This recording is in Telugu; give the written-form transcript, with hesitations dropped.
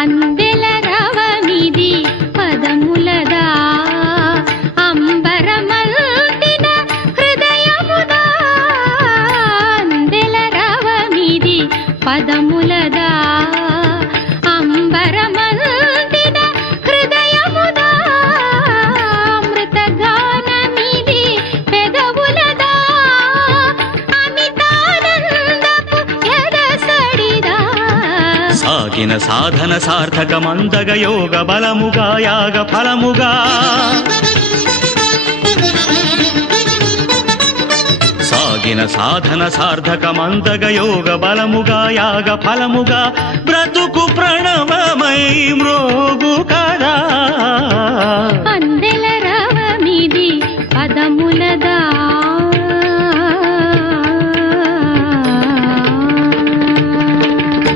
అందెల రవమిది పదములదా అంబరమల్టిన హృదయముదా అందెల రవమిది పదములదా అంబరమల్టిన హృదయముదా అమృతగానమిది పెదవులదా అమితానందపు ఎదసడిదా సాగిన సాధన సార్థకమందగ యోగ బలముగా యాగ ఫలముగా సాగిన సాధన సార్థకమందగ యోగ బలముగా యాగ ఫలముగా బ్రతుకు ప్రణవమై మ్రోగు కదా